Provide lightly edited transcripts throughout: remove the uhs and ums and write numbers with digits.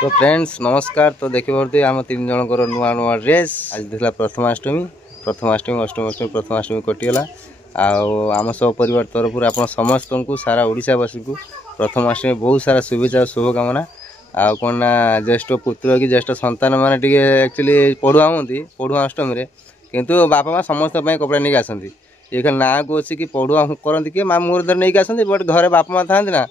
तो फ्रेंड्स नमस्कार। तो देखिए आम 3 जनकर नुआ नुआ ड्रेस आज देखला प्रथमाष्टमी अष्टमी प्रथमाष्टमी कटिगला। आम सब परिवार तरफ आप समस्त को सारा ओडिशावासी को प्रथमाष्टमी बहुत सारा शुभेच्छा शुभकामना। आ कौन ना ज्येष्ठ पुत्र कि ज्येष्ठ संतान मैंने एक्चुअली पढ़ुआ हूँ पढ़ुआ अष्टमी किंतु बापा माँ समस्त कपड़ा नहीं आसती। ये खाली ना को अच्छी कि पढ़ुआ करती किए माँ मुहर धर नहीं आसती बट घरे बापा माँ था ना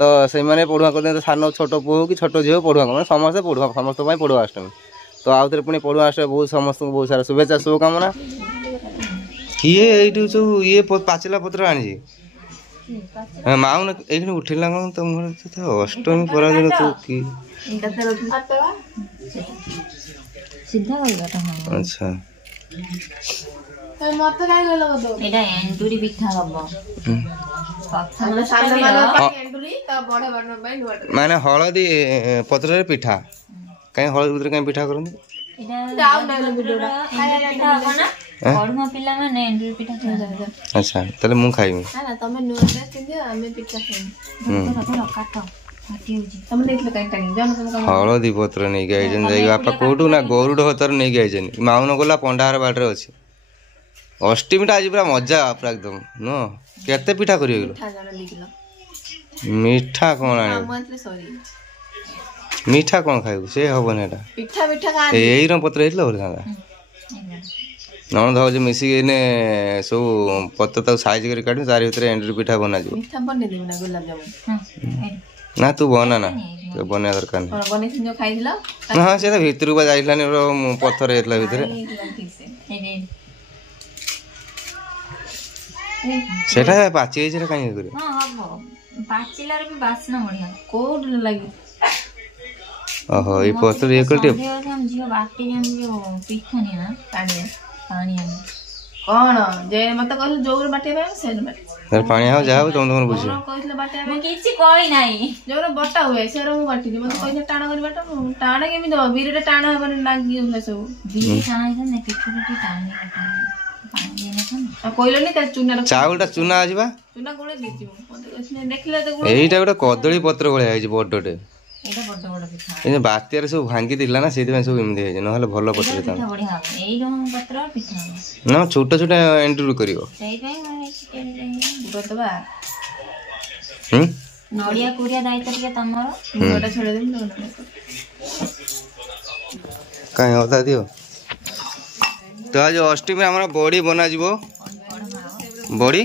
तो से मैंने पढ़ुआ करते सान छोट पुओ कि छोट झील पढ़ुआ मैंने समस्ते पढ़ुआ समस्त पढ़ुआ अष्टमी। तो आउ थे पुणी पढ़ुआ अष्टमी बहुत समस्त बहुत सारा शुभेच्छा शुभकामना। किए ये सब ये पाचिला पत्र आनी माऊ ना ये उठेला कौन तुम अष्टमी पर दिन तू कि अच्छा माने हलदी पत्र पिठा कहीं हलदी पत्र कहीं पिठा करते अच्छा ताले मु खाइबी हलदी पत्र नहीं गई बापा कौटू ना गरुड़ हतर नहीं गई माऊ न गला पंडार बाटे अच्छे अष्टमी आज पूरा मजा पूरा एकदम नुह केते पिठा कर मीठा कौन आने मीठा कौन खाइबू से हबन यही पत्र होता नन धज मिसिक सब पत्र साइज कर काट तार भर एंडुरी पिठा बना ना तू बना ना तो बना दरकार नहीं हाँ से भितर को जाइलानी पत्थर होता भितर सेटा पाची जाइए कहीं कर पाचिलार भी बासना बढ़िया कोड लगी ओहो ये पत्र ये कर हम जियो बाटी हम जो पिठा नहीं ना पानी पानी कौन जे मत कहल जोर बाटे बा से बाटे सर पानी आ जाओ तुम तुम बुझो कहल बाटे हम किछि कहि नाही जोर बटा हुए से रो बाटी मत कहल टाणा कर बाटा टाणा केमि दो बीरेटा टाणा हबन लागी होला सब बीरे टाणा है ने पिठा पिठी टाणी चाउलटा चूना आजिबा चूना कोले दिजिबो मते देखले तो एईटा गोटे कदली पत्र भलिया है बडटे एटा बड बड पिठा ए बात्यार सब भांगी दिला ना सेति सब एमदे है नहले भलो पत्र था बढ़िया एई रंग पत्र पिठा ना छोटा छोटा एंट्री करियो सेई पई माने बतबा नडिया कुरिया दायित्व के तमरो गोटा छोड़ देम काहे होता दियो। तो आज अष्टमी आम बड़ी बना बड़ी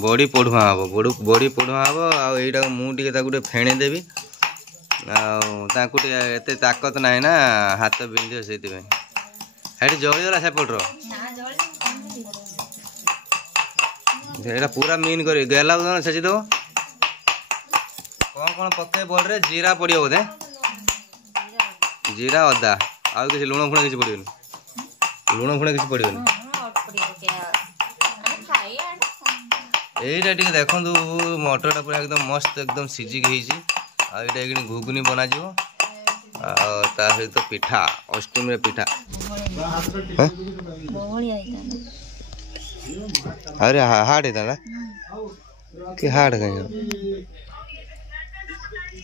बड़ी पढ़ुआ हम बड़ी पढ़ुआ हम आईटा मुझे फेणे देवी आते ताकत ना ना हाथ बिंध से जलीगला सेपटर पूरा मीन कर गला सेची दब कौन कौन पके बड़े जीरा पड़ो बोधे जीरा अदा आ कि लुण फुण किसी पड़ोनी लुण फुण किसी पड़ोनी यहीटा टे देखु मटरटा पूरा एकदम मस्त एकदम सिझिक होगी घुगुनी बना ता सहित पिठा अष्टमी पिठा अरे हार्ड होता कि हार्ड कहीं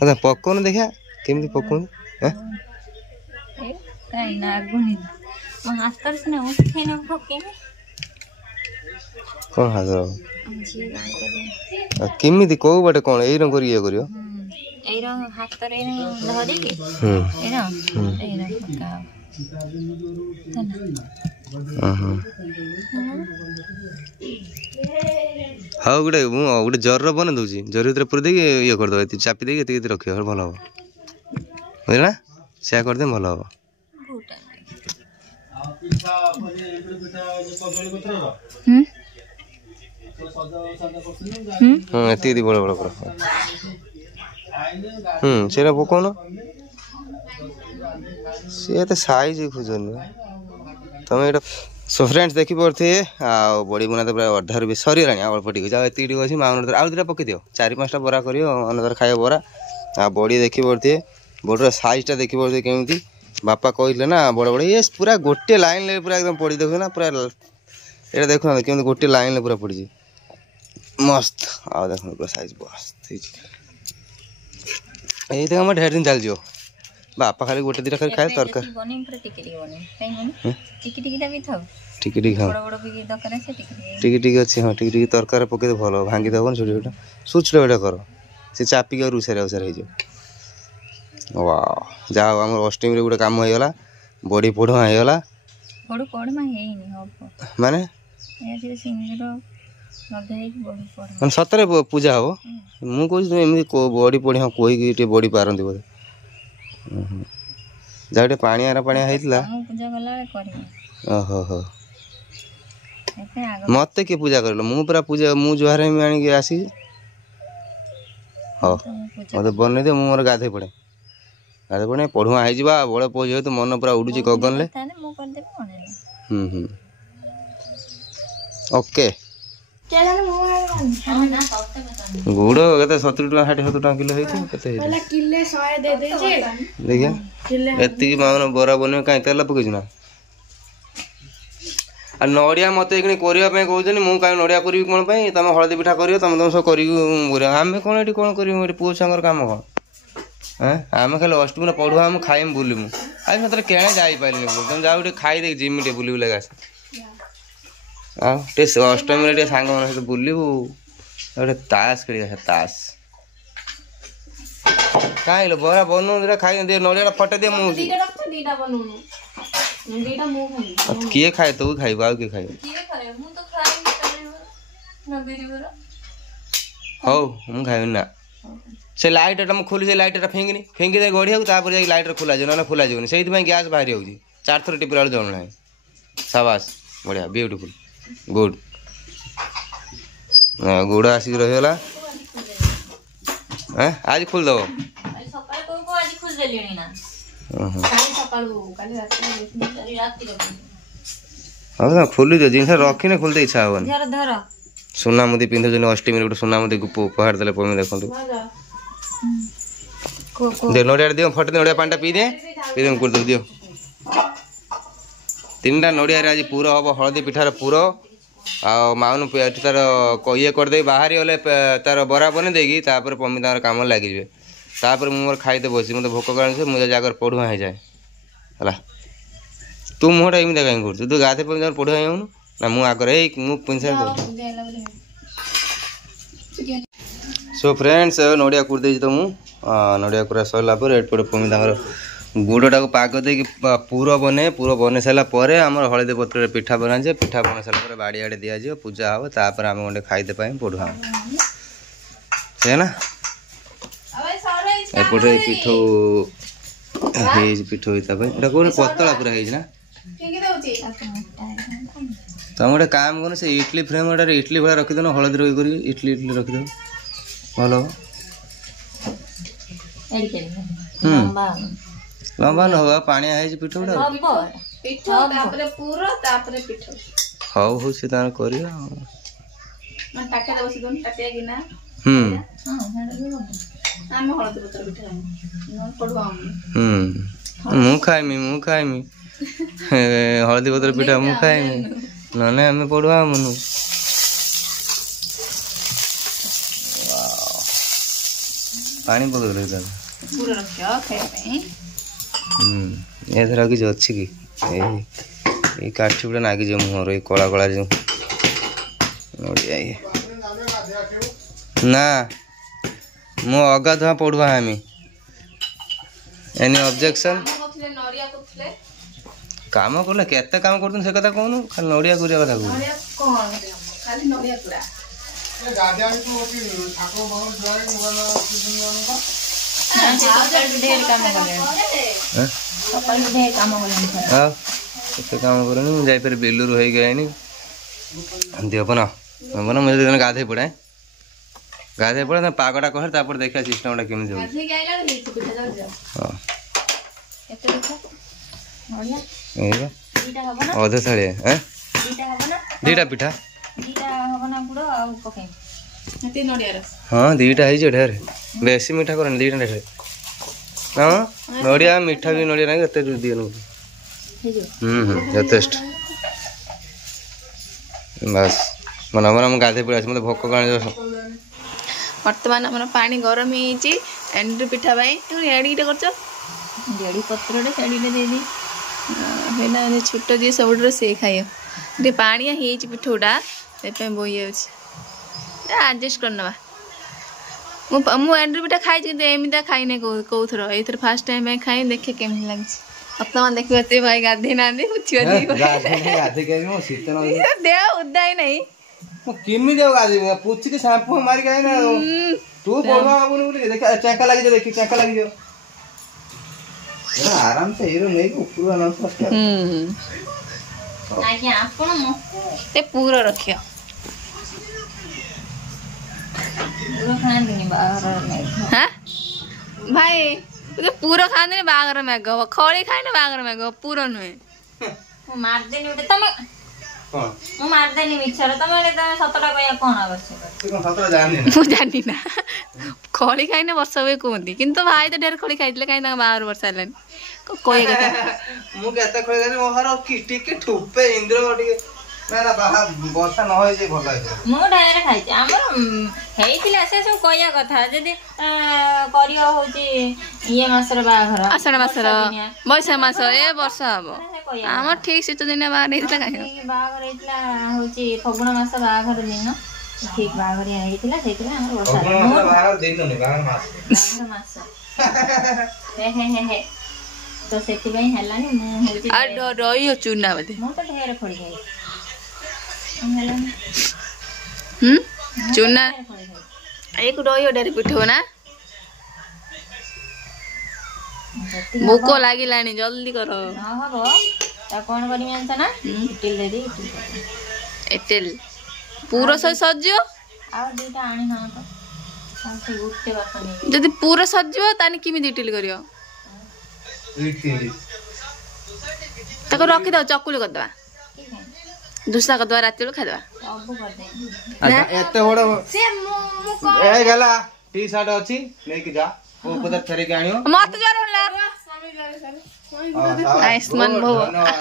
अदा पकौन देखा केमती पकौन कौन हाथ केमी कौ बाटे कौन ये कर ये कर हाँ गोटे गोटे जर बना दूसरी जर भर पूरी देगी ये करदे चापी देगी रख भल हम बुझला से करदे भल हम एति बड़ बड़ कर से पकौन सी तो साइज खोजन तुम ये सो फ्रेंड्स देखी पारे आ बड़ी बना तो प्राय अधार भी सरीगला अल्प टी एति अच्छी माउन आउ दुटा पकई दियो 4-5टा बरा कर अनदर खाए बरा आ बड़ी देखी पारे बड़र साइजटा देखी पारे केमी बापा कहले ना बड़ बड़ ये पूरा गोटे लाइन पूरा एकदम पड़ी देख ना पूरा ये देखना केमी गोटे लाइन पूरा पड़ी मस्त आ देख पूरा साइज मस्त ଏଇ ତ ଆମର ଢେର ଦିନ ଚାଲିଯିବ। ବାପା ଖାଲି ଗୋଟେ ଦିଟା ଖାଲି ଖାଏ ତରକାରୀ ଟିକେ ଟିକେ ହଁ ଟିକେ ଟିକେ ଅଛି ହଁ ଟିକେ ଟିକେ ତରକାରୀ ପକେଇ ଭଲ ଭାଙ୍ଗି ଦେବନି ଛୋଟ ଛୋଟ ସୁଚଟା ଏଇଟା କର ସେ ଚାପିକି ଆଉ ରୁସାରେ ଆଉସାରେ ହେଇଯିବ। ଯାହା ହଉ ଆମର ଅଷ୍ଟମୀରେ ଗୋଟେ କାମ ହେଇଗଲା ବଡ଼ି ପୋଢ଼ୁଆ ହେଇଗଲା ମାନେ ମାନେ ସତରେ ପୂଜା ହବ। ମୁଁ କହୁଛି ତୁମେ ଏମିତି ବଡ଼ି ପୋଢ଼ି ହଁ କହିକି ଟିକେ ବଡ଼ି ପାରନ୍ତି ବୋଧେ। ଯାହା ଟିକେ ପାଣିଆ ହେଇଥିଲା। ଓହୋ ହୋ ମତେ କିଏ ପୂଜା କରିଲ ମୁଁ ପୁରା ପୂଜା ମୁଁ ଜୁହାର ହେମି ଆଣିକି ଆସିକି। ହଉ ମତେ ବନେଇ ଦିଅ ମୁଁ ମୋର ଗାଧୋଇ ପଡ଼େ ପଢ଼ୁଆ ହେଇଯିବା ବଡ଼ ପୁଅ ଯେହେତୁ ମନ ପୁରା ଉଡ଼ୁଛି ଗଗନରେ। ଓକେ ଗୁଡ଼ କେତେ 70 ଟଙ୍କା 60-70 ଟଙ୍କା କିଲୋ ହେଇଥିବ କେତେ ଦେଖିଆ ଏତିକି ମାଉନ ବରା ବନେଇବ କାହିଁ ତେଲ ପକେଇଛୁ ନା। ଆଉ ନଡ଼ିଆ ମତେ ଏଇଖିଣି କରିବା ପାଇଁ କହୁଛନ୍ତି ମୁଁ କାହିଁ ନଡ଼ିଆ କରିବି କ'ଣ ପାଇଁ ତମେ ହଳଦୀ ପିଠା କରିବ ତମେ ସବୁ କରିକି ଆମେ କ'ଣ ଏଠି କ'ଣ କରିବୁ ଏଠି ପୁଅ ସାଙ୍ଗର କାମ କ'ଣ ଆମେ ଖାଲି ଅଷ୍ଟମୀରେ ପଢ଼ୁଆ ଆମେ ଖାଇମୁ ବୁଲିମୁ ଆଜି ସତରେ କେଣେ ଯାଇପାରିଲିନି ତମେ ଯାଉ ଟିକେ ଖାଇଦେଇକି ଜିମି ଟିକେ ବୁଲି ବୁଲାକି ଆସ ଆଉ ଟିକେ ଅଷ୍ଟମୀରେ ଟିକେ ସାଙ୍ଗମାନଙ୍କ ସହିତ ବୁଲିବୁ ଗୋଟେ ତାସ୍ ଖେଳିବା ତାସ୍ କାହିଁଲୋ ବରା ବନଉ ଦିଟା ଖାଇ ଦିଅ ନଡ଼ିଆଟା ଫଟେଇ ଦିଅ ମୁଁ କିଏ ଖାଏ ତୁ ଖାଇବୁ ଆଉ କିଏ ଖାଇବ ହଉ ମୁଁ ଖାଇବିନି ନା ସେ ଲାଇଟରଟା ମୁଁ ଖୋଲି ସେ ଲାଇଟରଟା ଫିଙ୍ଗି ଦେଇ ଗଢ଼ିବାକୁ ତାପରେ ଯାଇକି ଲାଇଟର ଖୋଲାଯିବ ନହେଲେ ଖୋଲାଯିବନି ସେଇଥିପାଇଁ ଗ୍ୟାସ୍ ବାହାରି ଯାଉଛି 4 ଥର ଟିପିଲା ବେଳକୁ ଜଳୁନାହିଁ। ସାବାସ୍ ବଢ଼ିଆ ବିୟୁଟିଫୁଲ୍ ଗୁଡ୍ ଗୁଡ଼ ଆସିକି ରହିଗଲା ଆଜି ଖୋଲିଦେବ ହଁ ଖୋଲିଦିଅ ଜିନିଷ ରଖିନେ ଖୋଲିତେ ଇଚ୍ଛା ହବନି। ସୁନା ମୁଦି ପିନ୍ଧୁଛନ୍ତି ଅଷ୍ଟମୀରେ ଗୋଟେ ସୁନା ମୁଦି ଉପହାର ଦେଲେ ପମି ଦେଖନ୍ତୁ ନଡ଼ିଆ ଦିଅ ଫଟେଇ ନଡ଼ିଆ ପାଣିଟା ପିଇଦେ କରିଦେବୁ ଦିଅ 3ଟା ନଡ଼ିଆରେ ଆଜି ପୁର ହବ ହଳଦୀ ପିଠାର ପୁର ଆଉ ମାଉନ ଏଠି ତାର ଇଏ କରିଦେଇ ବାହାରି ଗଲେ ତାର ବରା ବନେଇ ଦେଇକି ତାପରେ ପମି ତାଙ୍କର କାମ ଲାଗିଯିବେ ତାପରେ ମୁଁ ମୋର ଖାଇତେ ବସି ମୋତେ ଭୋକ କାଢୁଛି ମୁଁ ଜାଗାରେ ପଢ଼ୁଆ ହେଇଯାଏ ହେଲା। ତୁ ମୁହଁଟା ଏମିତି କାହିଁକି କରୁଛୁ ତୁ ଗାଧେ ପର୍ଯ୍ୟନ୍ତ ପଢ଼ୁଆ ହେଇଯାଉନୁ ନା ମୁଁ ଆଗରେ ଏଇ ମୁଁ ପିନ୍ଧା ସୋ ଫ୍ରେଣ୍ଡସ୍ ନଡ଼ିଆ କୁଡ଼ି ଦେଇଛି ତ ମୁଁ ନଡ଼ିଆ କୁରା ସରିଲା ପରେ ଏପଟେ ପମି ତାଙ୍କର ଗୁଡ଼ଟାକୁ ପାଗ ଦେଇକି ପୁର ବନେଇ ସାରିଲା ପରେ ଆମର ହଳଦୀ ପତ୍ରରେ ପିଠା ବନାଯାଏ ପିଠା ବନେଇ ସାରିଲା ପରେ ବାଡ଼ି ଆଡ଼େ ଦିଆଯିବ ପୂଜା ହେବ ତାପରେ ଆମେ ଗୋଟେ ଖାଇତେ ପାଇଁ ପଢ଼ୁଆ ସେ ନା ଏପଟେ ପିଠଉ ହେଇଛି ପିଠଉ ହେଇତା ପାଇଁ ଏଇଟା କୋଉଠି ପତଳା ପୁରା ହେଇଛି ନା ତମେ ଗୋଟେ କାମ କରୁନ ସେ ଇଟଲି ଫ୍ରେମ୍ ଗୁଡ଼ାରେ ଇଟଲି ଭଳିଆ ରଖିଦେବ ହଳଦୀ ରହି କରି ଇଟଲି ରଖିଦେବ ଭଲ ହବ। ଲମ୍ବା ନ ହବ ପାଣିଆ ହେଇଛି ପିଠା ଗୁଡ଼ା ହଉ ସେ ତାର କରିବା ମୁଁ ଖାଇମି ହଳଦୀ ପତ୍ର ପିଠା ମୁଁ ଖାଇମି ନହେଲେ ଆମେ ପଢୁଆ ମନୁ ପାଣି ପକେଇ ଏଥର କିଛି ଅଛି କି ଏଇ କାଠି ଗୁଡ଼ା ନାଗିଯିବ ମୁହଁର ଏଇ କଳା କଳା ଯେଉଁ ନା ମୁଁ ଅଗାଧୁଆ ପଢୁଆ ଆମେ ଏନି ଅବଜେକ୍ସନ୍ କାମ କଲେ କେତେ କାମ କରୁଛନ୍ତି ସେ କଥା କହୁନୁ ଖାଲି ନଡ଼ିଆ କରିବା କଥା କହୁନୁ କେତେ କାମ କଲେଣି ମୁଁ ଯାଇପାରି ବେଲୁରୁ ହେଇକି ଆଇନି ଦିଅ ବନା ବନା ମୁଁ ଯଦି ଗାଧେଇ ପଡ଼େ ପାଗଟା କହେ ତାପରେ ଦେଖିବା ସିଷ୍ଟମଟା କେମିତି ହଉଛି ଅଧେ ଥାଳିଆ ଦିଟା ପିଠା ହଁ ଦିଟା ହେଇଛି ଢେରେ ବେଶୀ ମିଠା କରେନି ଦିଟା ଢେରେ ହଁ ନଡ଼ିଆ ମିଠା ବି ନଡ଼ିଆ ନାହିଁ ଏତେ ଦିଏ ଯଥେଷ୍ଟ ବାସ୍ ମନା ମୁଁ ଗାଧେଇ ପଳେଇ ଆସିବି ମୋତେ ଭୋକ କାଣ बर्तमान आम पानी गरम हो एंड्री पिठा एडिटे कर जड़ी पत्र शाड़ीटे देदी छोट जी सब से खाइ टे पानिया पिठौटा से बोई आडजस्ट करना मु एंड्री पिठा खाई एमती खाई कौ थर ये फास्ट टाइम खाई देखे केमी लगे बर्तमान देखिए एत भाई गाधे ना देह उदा ही नहीं किमी देव गाधी पुछि के शैम्पू मार के ना तू पढ़वा आबुन बोली देख चेका लागी जा देखि चेका लागी जा आराम से हीरो नहीं ऊपर ना सकता आज्ञा आपण ते पूरा रखियो पूरा खांदिनी बाहर में हां भाई तो पूरा खांदिनी बागर में गव खड़ी खाइने बागर में गव पूरा नुए मु मार देनी उठे तमे कोन मु मार देनी मिछर तमे सतटा कया कोन आवश्यक तू कोन सतटा जानि मु जानि ना खड़ी खाइने वर्ष हुए कहती किंतु भाई तो ढेर खड़ी खाइले कहीं बाहर वर्ष हेलानी कोई मु केते खड़ी खाइले मोहर किटी के ठुपे इंद्र बडी ना ना बाहर वर्षा न होय जे भल है मु ढेर खाइछि हमर हेइतिला से सब कया कथा जदी करियो होची ये मासर बाघर आषाढ़ मासर बैसाख मास ए वर्ष हम आम ठीक शीत दिन बाहर हेइतिला काहे बाघर हेइतिला होची फगुण मास बाघर दिन ठीक बाघर हेइतिला सेतिला हमर वर्षा फगुण बाघर दिन नै बाघर मास हे तो सेति भाई हलानी मु होची आ रहियो चूना बदे मु तो ढेर खड़ी खाइ चूना एक रहियो ढेर पिठो ना भूख लागिलानी जल्दी करो हां हबो ता कोन करी जानछ ना इटिल दे दी एटेल पूरा सजियो आ दुटा आनी ना तो साथे उठते बात नहीं जदी पूरा सजियो तानी किमि डिटेल करियो इटिल ताको रखि दो चकुली कर दबा ठीक है दूसरा कर दबा रात खा दबा सब कर दे अच्छा एते बड़ से मु ए गला टी शर्ट अछि नै कि जा ओ पदर फेरे के आनियो मत जर होला आयुष्मान भव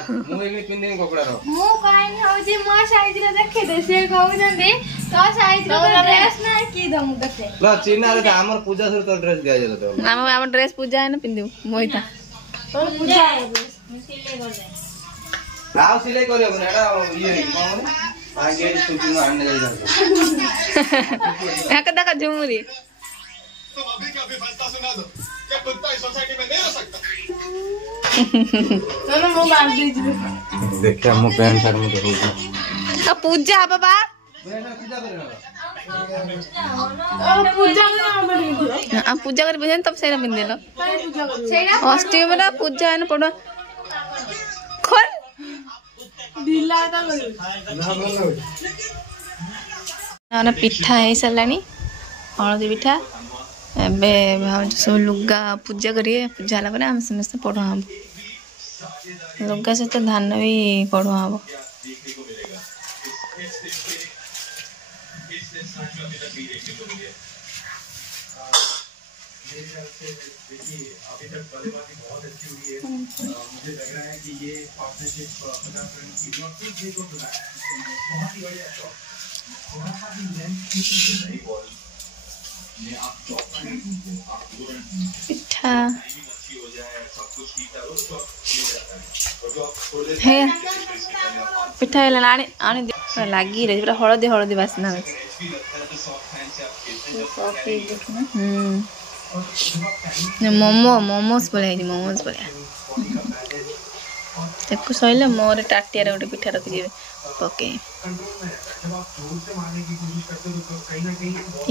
मु एबी पिंदिन कपड़ा रो मु काई हो जे मो साइज रे देखे दे से कहू जंदी तो साइज रो ड्रेस ना की दमु कते ल चिन्ना रे हमर पूजा सुर तो ड्रेस दिया जलो तो हम ड्रेस पूजा है ना पिंदु मोहिता पूजा मिसिले कर दे राव सिलाई करियो बने एटा ये कोन आगे छुट्टी में आने जाई या कदा का झुमुरी तुम अभी का अभी फैसला सुना दो क्या कुत्ता इस सोसाइटी में नहीं रह सकता चलो मो बांध दीजिए देखिए मु पैंट शर्ट में देखो तो पूजा बाबा पूजा करे आ पूजा कर बजन तब सेरा पिन देलो अष्टमी में पूजा है ना पड़ो खोल ढीला ता ना पिठा है सरलानी हळदी पिठा एबे सब लुगा पूजा करिए पूजा ला हम समस्त पढ़ो हम लुगा से तो धान भी पढ़ो हम अभी तक बल्लेबाजी बहुत अच्छी हुई है मुझे लग रहा है कि ये पार्टनरशिप 50 रन की बहुत ही बढ़िया शॉट थोड़ा सा भी लेंथ की सही बॉल ने आप पिठा अच्छी हो जाए सब कुछ ठीक है उस वक्त ले जाता है और जो आप थोड़े हे पिठा है लाने आने लागी रे पूरा हळदी हळदी वासना मोमोस बोले देखो सैले मोर टाटिया गोटे पिठा रखी पके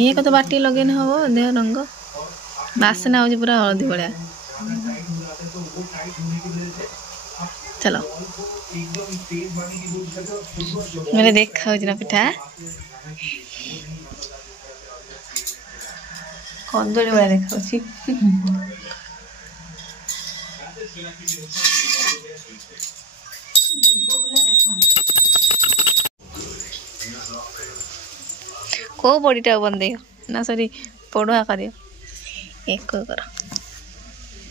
ये कत बाटी लगे हम देह रंग बासना हो पूरा हलदी भाया चलो मेरे देखा ना पिठा कदली भाया देखा को बड़ीटा बंदे ना सॉरी पड़ुआ कर एक कर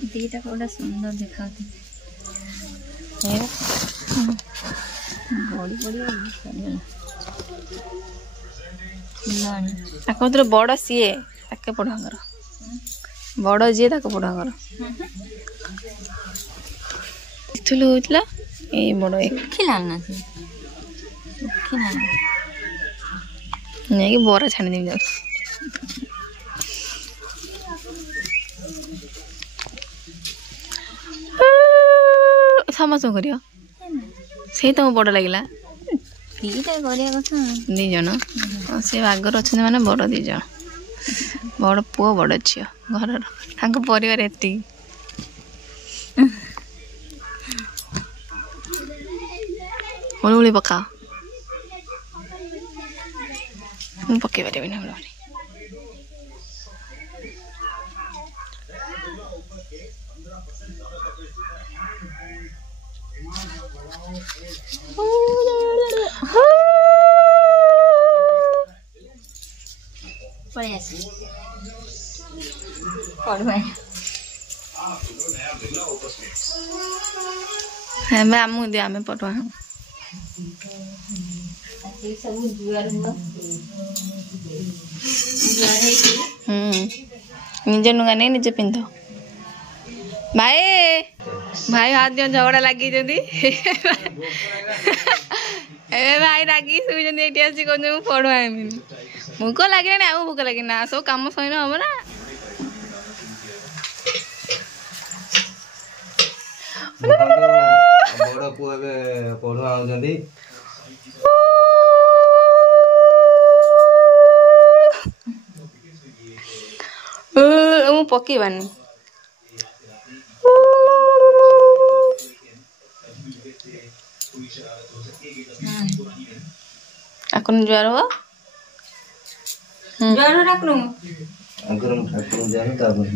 दीटा बड़ा सुंदर देखा बड़ी बड़ी ତାଙ୍କ ଭିତରେ ବଡ଼ ସିଏ ତାକେ ପଢ଼ୁଆ କର ବଡ଼ ଯିଏ ତାକୁ ପଢ଼ୁଆ କର ଥିଲୁ ହଉଥିଲା ଏଇ ବଡ଼ ନେଇକି ବରା ଛାଣିଦେବି ଯାଉଛି ସମସ୍ତଙ୍କୁ କରିବ ସେଇ ତମକୁ ବଡ଼ ଲାଗିଲା ଦି ଜଣ ସେ ଆଗରେ ଅଛନ୍ତି ମାନେ ବଡ଼ ଦି ଜଣ ବଡ଼ ପୁଅ ବଡ଼ ଝିଅ ଘରର ତାଙ୍କ ପରିବାର ଏତିକି ହୁଳୁହୁଳି ପକାଅ ମୁଁ ପକେଇ ପାରିବିନି ହୁଳୁହୁଳି ପଳେଇ ଆସି ପଢ଼ୁଆ ଏବେ ଆମକୁ ଦିଅ ଆମେ ପଢ଼ୁଆ ସବୁ ଜୁଆର ନିଜେ ନୁଗା ନେଇ ନିଜେ ପିନ୍ଧ ଭାଇ ଭାଇ ହାତ ଦିଅ ଝଗଡ଼ା ଲାଗିଛନ୍ତି ଏବେ ଭାଇ ରାଗିକି ଶୋଇଛନ୍ତି ଏଇଠି ଆସି କହୁଛନ୍ତି ମୁଁ ପଢ଼ୁଆ ହେମିନି ଭୋକ ଲାଗିଲାନି ଆଉ ଭୋକ ଲାଗିନି ନା ସବୁ କାମ ସଇଲେ ହବ ନା ବଡ଼ ପୁଅ ଏବେ ପଢ଼ୁଆ ହଉଛନ୍ତି ମୁଁ ପକେଇବାନି ଆକୁନ ଜୁଆର ହୁଅ ଜୁଆର ଡାକୁନୁ ଆଗରୁ ମୁଁ ଠାକୁର ଜାଣୁ ତାପରେ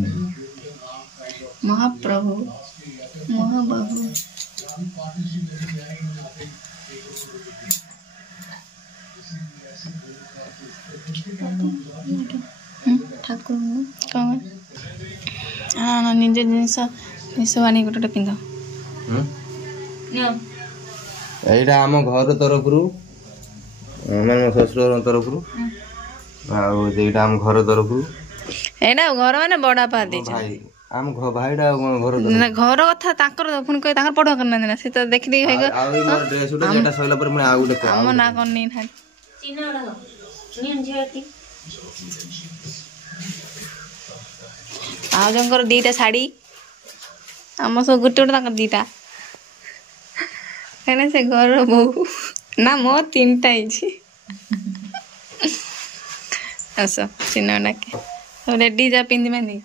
ମହାପ୍ରଭୁ ମହାବାହୁ ଠାକୁର କ'ଣ ନିଜ ଜିନିଷ ଆଣି ଗୋଟେ ଗୋଟେ ପିନ୍ଧ ଏଇଟା ଆମ ଘର ତରଫରୁ ମାନେ ମୋ ଶ୍ୱଶୁର ତରଫରୁ ଆଉ ଏଇଟା ଆମ ଘର ତରଫରୁ ଏଇଟା ଘର ମାନେ ବଡ଼ ବାପା ଦେଇଛନ୍ତି ଭାଇ ଆମ ଭାଇଟା ଆଉ କ'ଣ ଘର ଘର କଥା ତାଙ୍କର ପୁଣି କହି ତାଙ୍କର ପଢ଼ୁଆ କରିନାହାନ୍ତି ନା ସେ ତ ଦେଖିଦେଇ ଆଉ ଏଇ ମୋର ଡ୍ରେସ୍ ଗୋଟେ ଯେଟା ସରିଲା ପରେ ପୁଣି ଆଉ ଗୋଟେ ଆମ ନାଁ କ'ଣ ନେଇନାହାନ୍ତି ଆଉ ଜଣଙ୍କର ଦିଟା ଶାଢ଼ୀ ଆମ ସବୁ ଗୋଟେ ଗୋଟେ ତାଙ୍କର ଦିଟା କାହିଁକିନା ସେ ଘରର ବୋହୂ ନା ମୋ ତିନିଟା ହେଇଛି ଆସ ଚିହ୍ନ ଡାକେ ରେଡ଼ି ଯା ପିନ୍ଧିବାନି